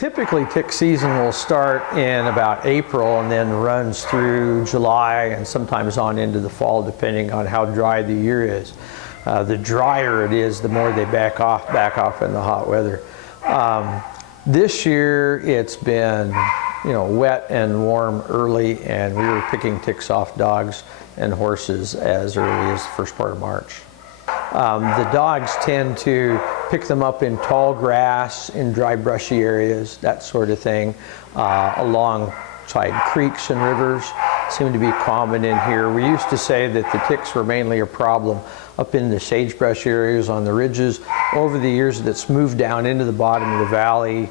Typically, tick season will start in about April and then runs through July and sometimes on into the fall, depending on how dry the year is. The drier it is, the more they back off in the hot weather. This year, it's been wet and warm early, and we were picking ticks off dogs and horses as early as the first part of March. The dogs tend to pick them up in tall grass, in dry brushy areas, that sort of thing, alongside creeks and rivers seem to be common in here. We used to say that the ticks were mainly a problem up in the sagebrush areas on the ridges. Over the years, that's moved down into the bottom of the valley,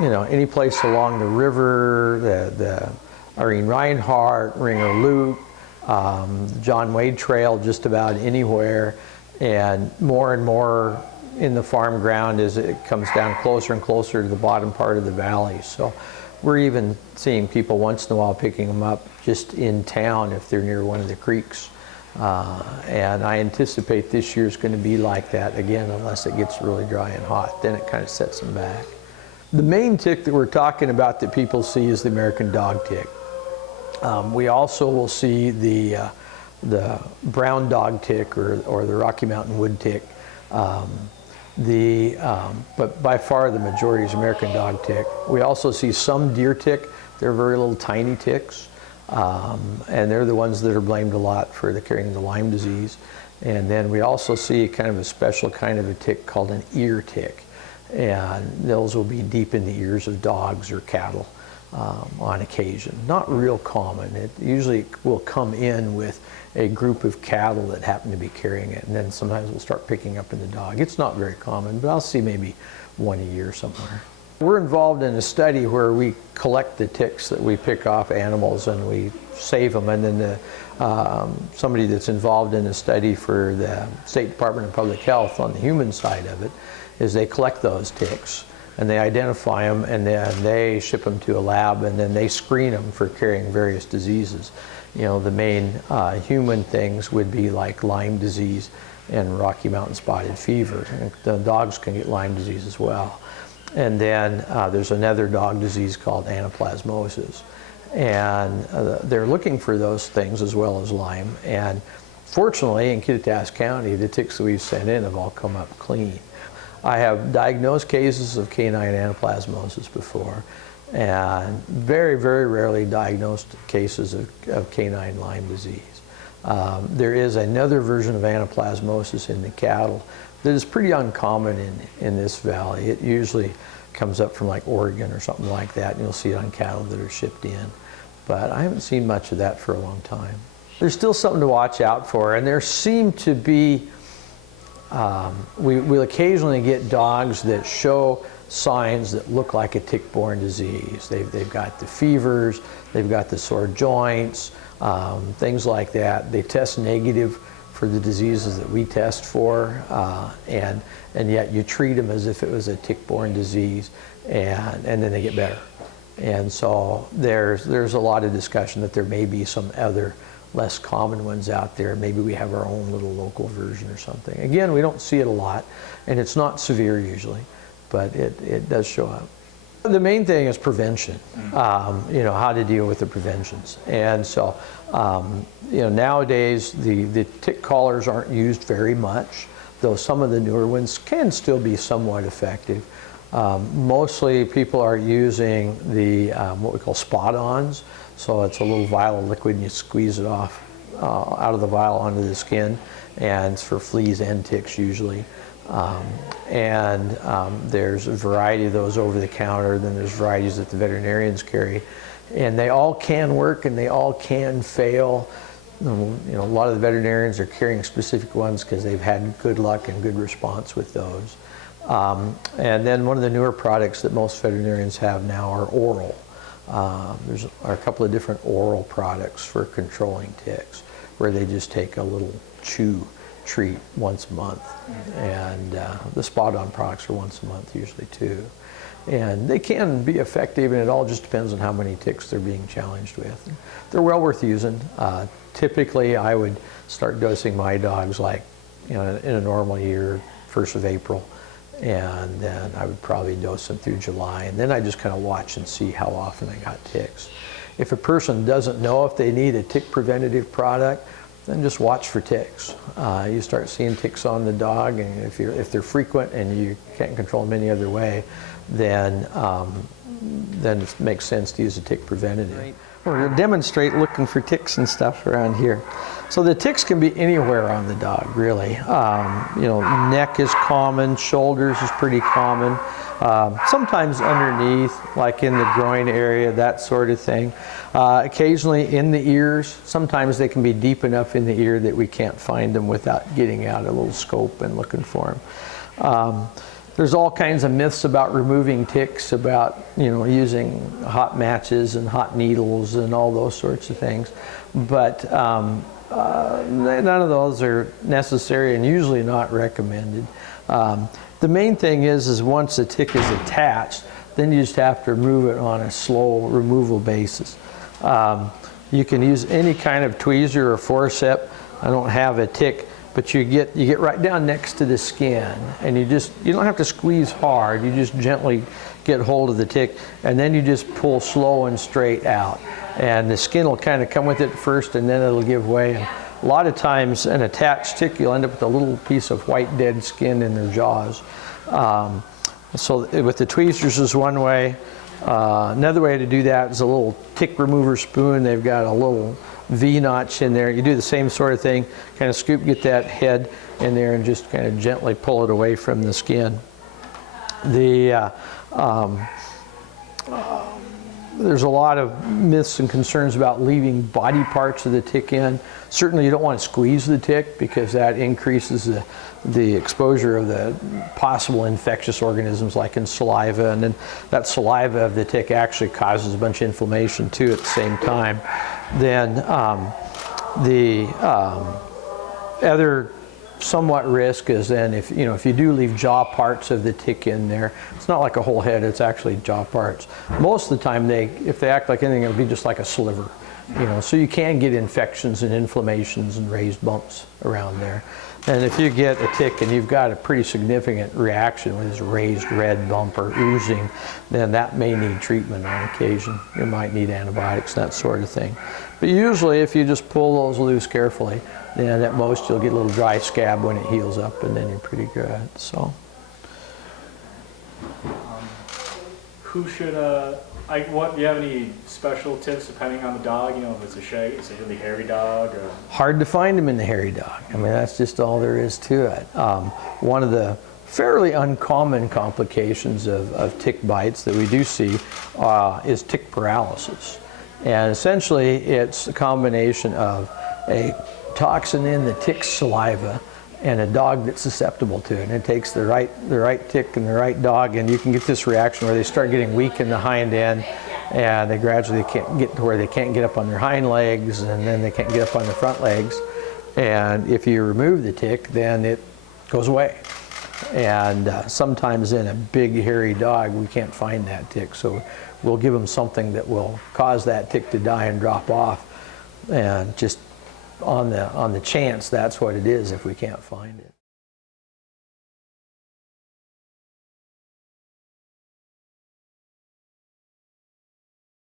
any place along the river, the Irene Reinhardt, Ringer Loop, the John Wade Trail, just about anywhere, and more in the farm ground as it comes down closer and closer to the bottom part of the valley. So we're even seeing people once in a while picking them up just in town if they're near one of the creeks. And I anticipate this year's going to be like that again, unless it gets really dry and hot. Then it kind of sets them back. The main tick that we're talking about that people see is the American dog tick. We also will see the brown dog tick or the Rocky Mountain wood tick. But by far the majority is American dog tick. We also see some deer tick. They're very little tiny ticks, and they're the ones that are blamed a lot for carrying the Lyme disease. And then we also see kind of a special kind of a tick called an ear tick, and those will be deep in the ears of dogs or cattle on occasion. Not real common. It usually will come in with a group of cattle that happen to be carrying it, and then sometimes we'll start picking up in the dog. It's not very common, but I'll see maybe one a year somewhere. We're involved in a study where we collect the ticks that we pick off animals and we save them, and then somebody that's involved in a study for the State Department of Public Health on the human side of it is they collect those ticks and they identify them, and then they ship them to a lab, and then they screen them for carrying various diseases. The main human things would be like Lyme disease and Rocky Mountain spotted fever. And the dogs can get Lyme disease as well. And then there's another dog disease called anaplasmosis. And they're looking for those things as well as Lyme. And fortunately, in Kittitas County, the ticks that we've sent in have all come up clean. I have diagnosed cases of canine anaplasmosis before, and very, very rarely diagnosed cases of canine Lyme disease. There is another version of anaplasmosis in the cattle that is pretty uncommon in this valley. It usually comes up from like Oregon or something like that, and you'll see it on cattle that are shipped in. But I haven't seen much of that for a long time. There's still something to watch out for, and there seem to be, we'll occasionally get dogs that show signs that look like a tick-borne disease. They've got the fevers, they've got the sore joints, things like that. They test negative for the diseases that we test for, and yet you treat them as if it was a tick-borne disease, and then they get better. And so there's a lot of discussion that there may be some other less common ones out there. Maybe we have our own little local version or something. Again, we don't see it a lot, and it's not severe usually, but it does show up. The main thing is prevention, how to deal with the preventions. And so, nowadays the tick collars aren't used very much, though some of the newer ones can still be somewhat effective. Mostly people are using the what we call spot-ons. So it's a little vial of liquid and you squeeze it off out of the vial onto the skin, and it's for fleas and ticks usually. There's a variety of those over the counter, then there's varieties that the veterinarians carry. And they all can work and they all can fail. A lot of the veterinarians are carrying specific ones because they've had good luck and good response with those. And then one of the newer products that most veterinarians have now are oral. There's a couple of different oral products for controlling ticks, where they just take a little chew treat once a month, and the spot-on products are once a month usually too. And they can be effective, and it all just depends on how many ticks they're being challenged with. They're well worth using. Typically I would start dosing my dogs like in a normal year, 1st of April, and then I would probably dose them through July, and then I just kind of watch and see how often they got ticks. If a person doesn't know if they need a tick preventative product, then just watch for ticks. You start seeing ticks on the dog, and if they're frequent and you can't control them any other way, then it makes sense to use a tick preventative. Right. We're going to demonstrate looking for ticks and stuff around here. So the ticks can be anywhere on the dog, really. You know, neck is common, shoulders is pretty common. Sometimes underneath, like in the groin area, that sort of thing. Occasionally in the ears. Sometimes they can be deep enough in the ear that we can't find them without getting out a little scope and looking for them. There's all kinds of myths about removing ticks, about, you know, using hot matches and hot needles and all those sorts of things. But none of those are necessary and usually not recommended. The main thing is once a tick is attached, then you just have to remove it on a slow removal basis. You can use any kind of tweezer or forceps. I don't have a tick, but you get right down next to the skin, and you don't have to squeeze hard. You just gently get hold of the tick, and then you just pull slow and straight out. And the skin will kind of come with it first, and then it'll give way. And a lot of times, an attached tick, you'll end up with a little piece of white dead skin in their jaws. So with the tweezers is one way. Another way to do that is a little tick remover spoon. They've got a little V-notch in there. You do the same sort of thing, kind of scoop, get that head in there and just kind of gently pull it away from the skin. There's a lot of myths and concerns about leaving body parts of the tick in. Certainly you don't want to squeeze the tick because that increases the exposure of the possible infectious organisms like in saliva, and then that saliva of the tick actually causes a bunch of inflammation too at the same time. Then the other somewhat risk is then if you do leave jaw parts of the tick in there, it's not like a whole head, it's actually jaw parts. Most of the time if they act like anything, it'll be just like a sliver. So you can get infections and inflammations and raised bumps around there. And if you get a tick and you've got a pretty significant reaction with this raised red bump or oozing, then that may need treatment on occasion. You might need antibiotics, that sort of thing. But usually if you just pull those loose carefully, then at most you'll get a little dry scab when it heals up, and then you're pretty good. So, who should do you have any special tips depending on the dog? If it's it's a really hairy dog, or hard to find them in the hairy dog. I mean, that's just all there is to it. One of the fairly uncommon complications of tick bites that we do see is tick paralysis. And essentially it's a combination of a toxin in the tick's saliva and a dog that's susceptible to it. And it takes the right tick and the right dog, and you can get this reaction where they start getting weak in the hind end, and they gradually can't get to where they can't get up on their hind legs, and then they can't get up on their front legs. And if you remove the tick, then it goes away. And sometimes in a big hairy dog, we can't find that tick, so we'll give them something that will cause that tick to die and drop off, and just on the chance that's what it is if we can't find it.